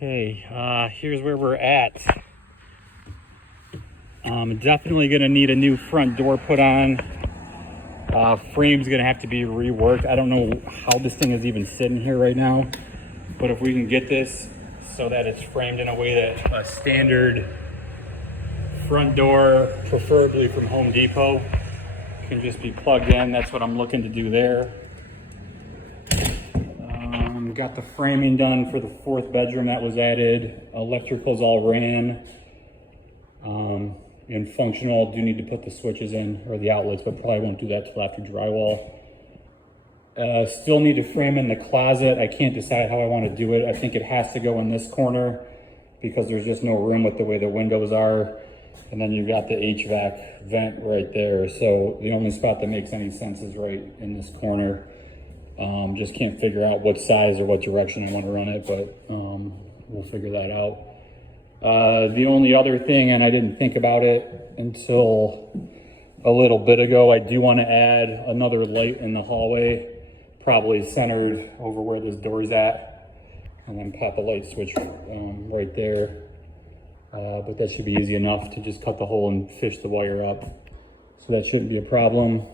Okay, here's where we're at. Definitely gonna need a new front door put on. Frame's gonna have to be reworked. I don't know how this thing is even sitting here right now, but if we can get this so that it's framed in a way that a standard front door, preferably from Home Depot, can just be plugged in. That's what I'm looking to do there. Got the framing done for the fourth bedroom that was added. Electricals all ran and functional. Do need to put the switches in, or the outlets, but probably won't do that till after drywall. Still need to frame in the closet. I can't decide how I want to do it. I think it has to go in this corner because there's just no room with the way the windows are. And then you've got the HVAC vent right there. So the only spot that makes any sense is right in this corner. Just can't figure out what size or what direction I want to run it, but we'll figure that out. The only other thing, and I didn't think about it until a little bit ago, I do want to add another light in the hallway, probably centered over where this door's at, and then pop a light switch right there. But that should be easy enough to just cut the hole and fish the wire up. So that shouldn't be a problem.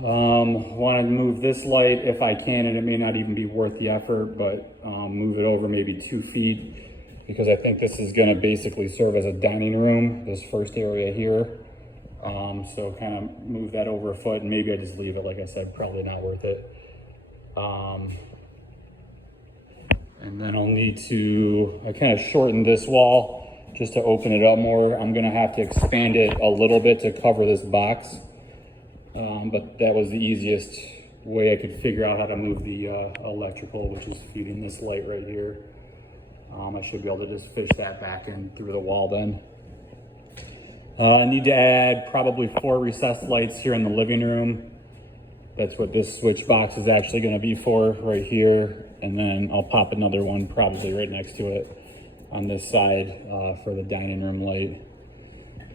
Want to move this light if I can, and it may not even be worth the effort, but move it over maybe 2 feet because I think this is going to basically serve as a dining room, this first area here. So kind of move that over a foot, and maybe I just leave it. Like I said, probably not worth it. And then I'll need to, I kind of shorten this wall just to open it up more. I'm going to have to expand it a little bit to cover this box. But that was the easiest way I could figure out how to move the electrical, which is feeding this light right here. I should be able to just fish that back in through the wall then. I need to add probably 4 recessed lights here in the living room. That's what this switch box is actually going to be for right here. And then I'll pop another one probably right next to it on this side for the dining room light.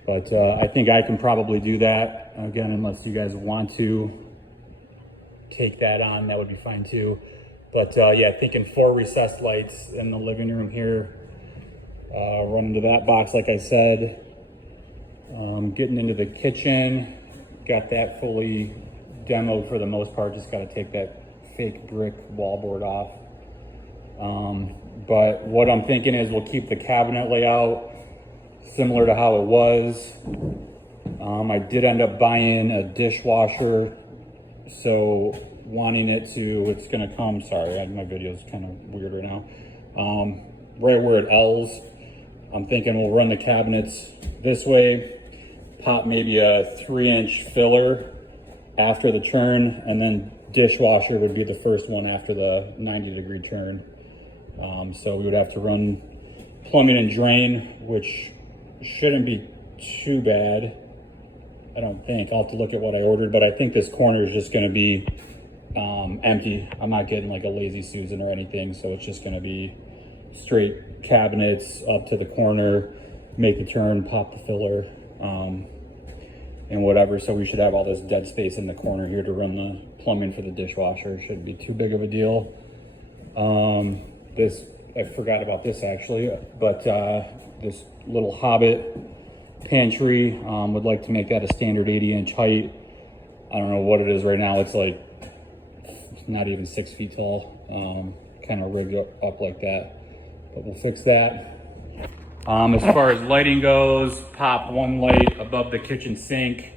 But I think I can probably do that. Again, unless you guys want to take that on, that would be fine too. But yeah, thinking 4 recessed lights in the living room here. Run into that box, like I said. Getting into the kitchen, got that fully demoed for the most part. Just got to take that fake brick wallboard off. But what I'm thinking is we'll keep the cabinet layout similar to how it was. I did end up buying a dishwasher, so wanting it to, it's gonna come, sorry, my video's kind of weird right now. Right where it L's, I'm thinking we'll run the cabinets this way, pop maybe a 3-inch filler after the turn, and then dishwasher would be the first one after the 90-degree turn. So we would have to run plumbing and drain, which shouldn't be too bad, I don't think. I'll have to look at what I ordered, but I think this corner is just going to be empty. I'm not getting like a Lazy Susan or anything, so it's just going to be straight cabinets up to the corner, make the turn, pop the filler, and whatever. So we should have all this dead space in the corner here to run the plumbing for the dishwasher. Shouldn't be too big of a deal. I forgot about this actually, but this little Hobbit pantry, would like to make that a standard 80-inch height. I don't know what it is right now. It's like not even 6 feet tall, kind of rigged up like that, but we'll fix that. As far as lighting goes, pop 1 light above the kitchen sink.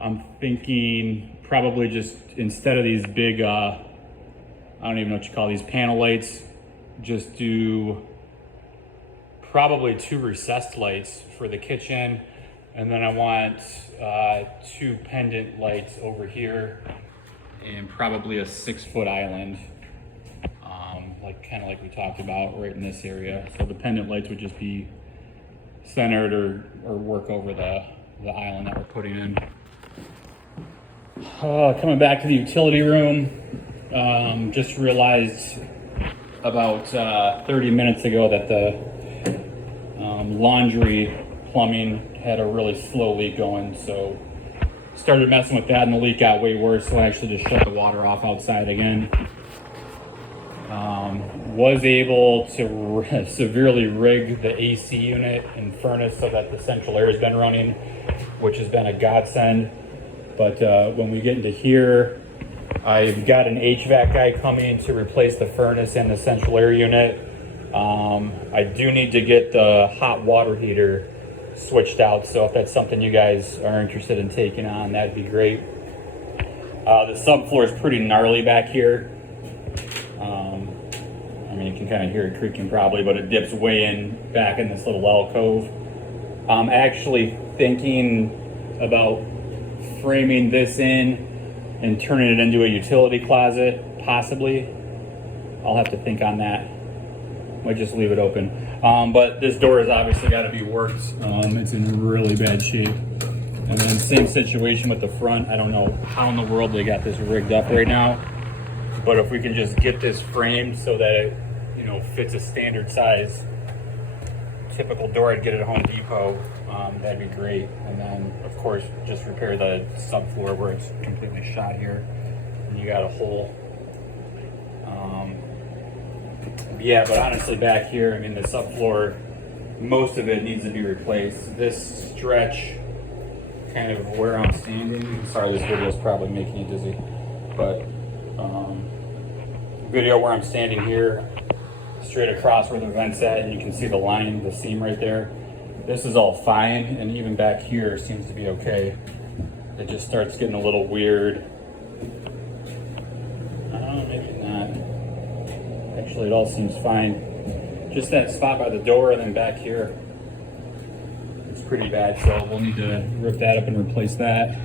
I'm thinking probably just instead of these big, I don't even know what you call these panel lights, just do probably 2 recessed lights for the kitchen, and then I want 2 pendant lights over here, and probably a 6-foot island, kind of like we talked about right in this area. So the pendant lights would just be centered or work over the island that we're putting in. Coming back to the utility room, just realized about 30 minutes ago that the laundry plumbing had a really slow leak going, so started messing with that and the leak got way worse, so I actually just shut the water off outside again. Was able to severely rig the AC unit and furnace so that the central air has been running, which has been a godsend. But when we get into here, I've got an HVAC guy coming to replace the furnace and the central air unit. I do need to get the hot water heater switched out, so if that's something you guys are interested in taking on, that'd be great. The subfloor is pretty gnarly back here. I mean, you can kind of hear it creaking probably, but it dips way in back in this little alcove. I'm actually thinking about framing this in and turning it into a utility closet, possibly. I'll have to think on that. Might just leave it open. But this door has obviously got to be worked. It's in really bad shape. And then same situation with the front. I don't know how in the world they got this rigged up right now. But if we can just get this framed so that it, you know, fits a standard size, typical door I'd get at Home Depot, that'd be great. And then, of course, just repair the subfloor where it's completely shot here and you got a hole. Yeah, but honestly back here, I mean, the subfloor, most of it needs to be replaced. This stretch, kind of where I'm standing, sorry this video is probably making you dizzy, but video where I'm standing here, straight across where the vent's at, and you can see the line, the seam right there. This is all fine, and even back here seems to be okay. It just starts getting a little weird. Maybe not. Actually, it all seems fine. Just that spot by the door and then back here, it's pretty bad, so we'll need to rip that up and replace that.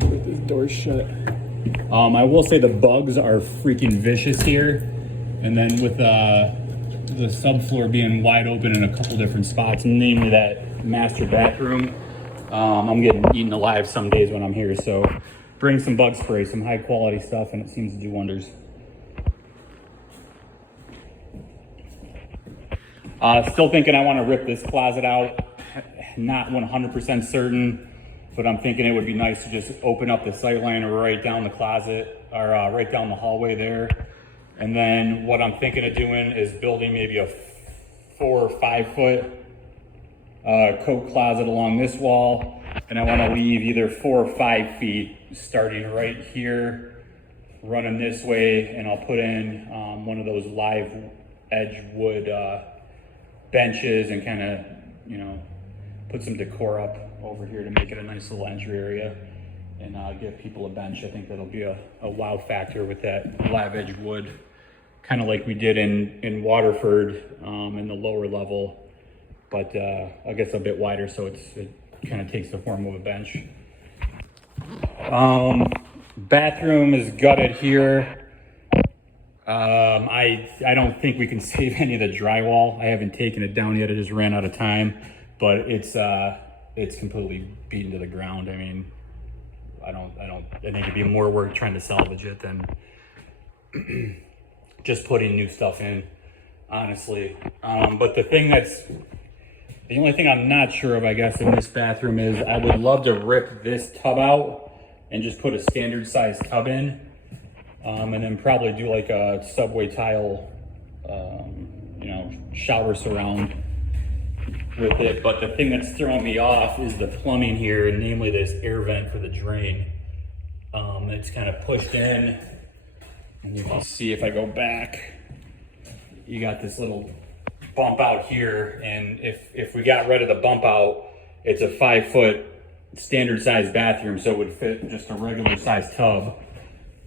Put this door shut. I will say the bugs are freaking vicious here. And then with the subfloor being wide open in a couple different spots, namely that master bathroom, I'm getting eaten alive some days when I'm here. So bring some bug spray, some high quality stuff, and it seems to do wonders. Still thinking I want to rip this closet out. Not 100% certain, but I'm thinking it would be nice to just open up the sight line right down the closet, or right down the hallway there. And then what I'm thinking of doing is building maybe a 4 or 5 foot coat closet along this wall. And I want to leave either 4 or 5 feet starting right here, running this way, and I'll put in one of those live edge wood benches and kind of, you know, put some decor up over here to make it a nice little entry area and give people a bench. I think that'll be a wow factor with that live edge wood, kind of like we did in Waterford in the lower level, but I guess a bit wider, so it kind of takes the form of a bench. Bathroom is gutted here. I don't think we can save any of the drywall. I haven't taken it down yet. I just ran out of time, but it's completely beaten to the ground. I mean, I think it'd be more work trying to salvage it than just putting new stuff in, honestly. But the only thing I'm not sure of, I guess, in this bathroom is I would love to rip this tub out and just put a standard size tub in. And then probably do like a subway tile, you know, shower surround with it. But the thing that's throwing me off is the plumbing here, and namely this air vent for the drain. It's kind of pushed in, and you can see if I go back, you got this little bump out here. And if we got rid of the bump out, it's a 5 foot standard size bathroom, so it would fit just a regular size tub.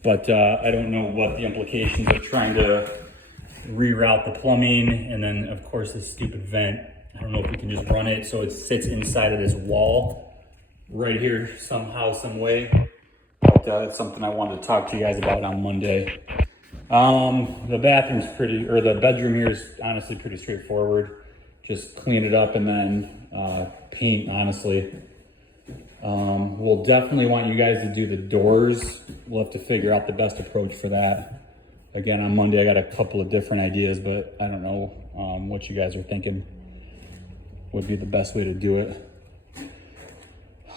But I don't know what the implications of trying to reroute the plumbing, and then of course this stupid vent. I don't know if we can just run it so it sits inside of this wall right here somehow, some way. But that's something I wanted to talk to you guys about on Monday. The bathroom's the bedroom here is honestly pretty straightforward. Just clean it up and then paint, honestly. We'll definitely want you guys to do the doors. We'll have to figure out the best approach for that. Again, on Monday, I got a couple of different ideas, but I don't know what you guys are thinking would be the best way to do it.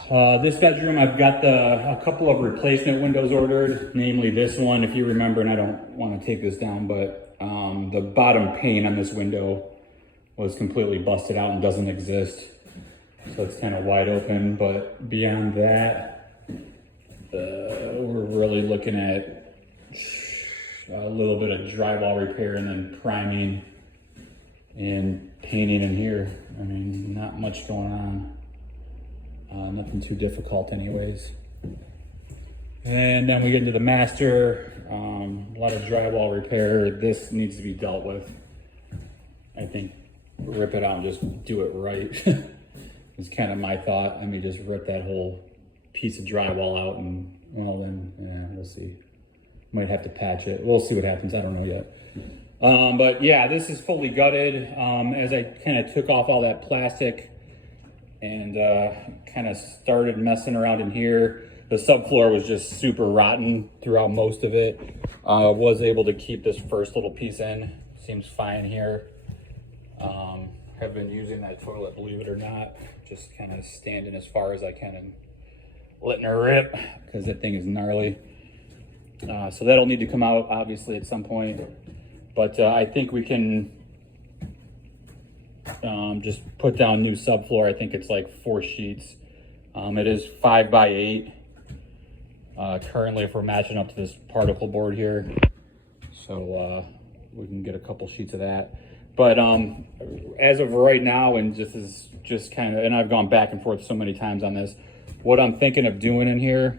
This bedroom, I've got a couple of replacement windows ordered, namely this one, if you remember, and I don't want to take this down, but the bottom pane on this window was completely busted out and doesn't exist. So it's kind of wide open, but beyond that, we're really looking at a little bit of drywall repair and then priming and painting in here. I mean, not much going on. Nothing too difficult anyways. And then we get into the master, a lot of drywall repair. This needs to be dealt with. I think rip it out and just do it right. It's kind of my thought. Let me just rip that whole piece of drywall out and, well then, yeah, we'll see. Might have to patch it. We'll see what happens, I don't know yet. But yeah, this is fully gutted. As I kind of took off all that plastic and kind of started messing around in here, the subfloor was just super rotten throughout most of it. Was able to keep this first little piece in. Seems fine here. Have been using that toilet, believe it or not. Just kind of standing as far as I can and letting her rip because that thing is gnarly. So that'll need to come out obviously at some point. But I think we can just put down new subfloor. I think it's like 4 sheets. It is 5 by 8. Currently, if we're matching up to this particle board here. So we can get a couple sheets of that. But as of right now, and this is just kind of, and I've gone back and forth so many times on this, what I'm thinking of doing in here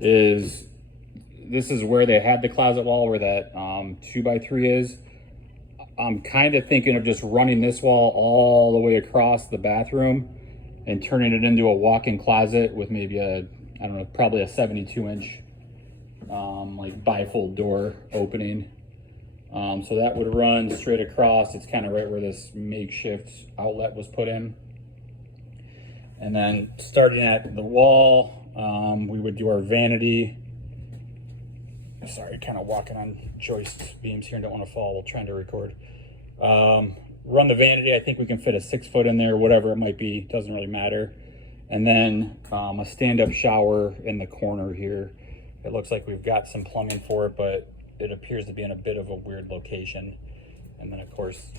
is, this is where they had the closet wall, where that 2 by 3 is. I'm kind of thinking of just running this wall all the way across the bathroom and turning it into a walk-in closet with maybe a, I don't know, probably a 72-inch like bifold door opening. So that would run straight across. It's kind of right where this makeshift outlet was put in. And then starting at the wall, we would do our vanity. Sorry, kind of walking on joist beams here and don't want to fall while trying to record. Run the vanity. I think we can fit a 6 foot in there, whatever it might be, doesn't really matter. And then a stand-up shower in the corner here. It looks like we've got some plumbing for it, but it appears to be in a bit of a weird location. And then of course,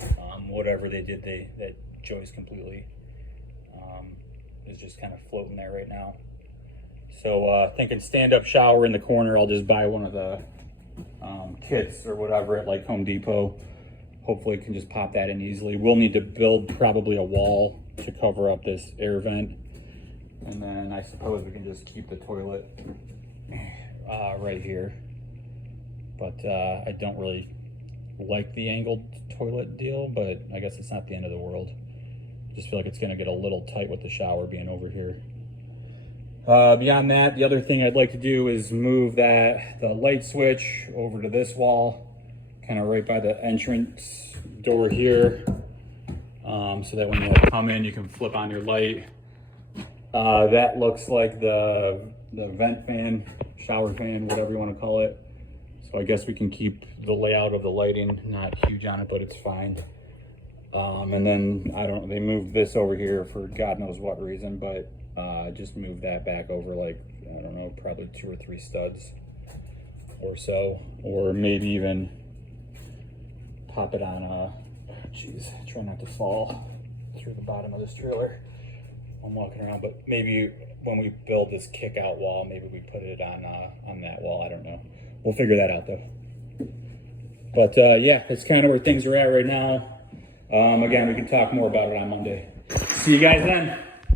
whatever they did, that joist completely is just kind of floating there right now. So thinking stand-up shower in the corner. I'll just buy one of the kits or whatever at like Home Depot. Hopefully can just pop that in easily. We'll need to build probably a wall to cover up this air vent. And then I suppose we can just keep the toilet right here. But I don't really like the angled toilet deal, but I guess it's not the end of the world. I just feel like it's gonna get a little tight with the shower being over here. Beyond that, the other thing I'd like to do is move the light switch over to this wall, kind of right by the entrance door here, so that when you come in, you can flip on your light. That looks like the vent fan, shower fan, whatever you want to call it. So I guess we can keep the layout of the lighting, not huge on it, but it's fine. And then, they moved this over here for God knows what reason, but just move that back over like, I don't know, probably 2 or 3 studs or so, or maybe even pop it on try not to fall through the bottom of this trailer. I'm walking around, but maybe when we build this kick out wall, maybe we put it on that wall. I don't know. We'll figure that out though. But yeah, that's kind of where things are at right now. Again, we can talk more about it on Monday. See you guys then.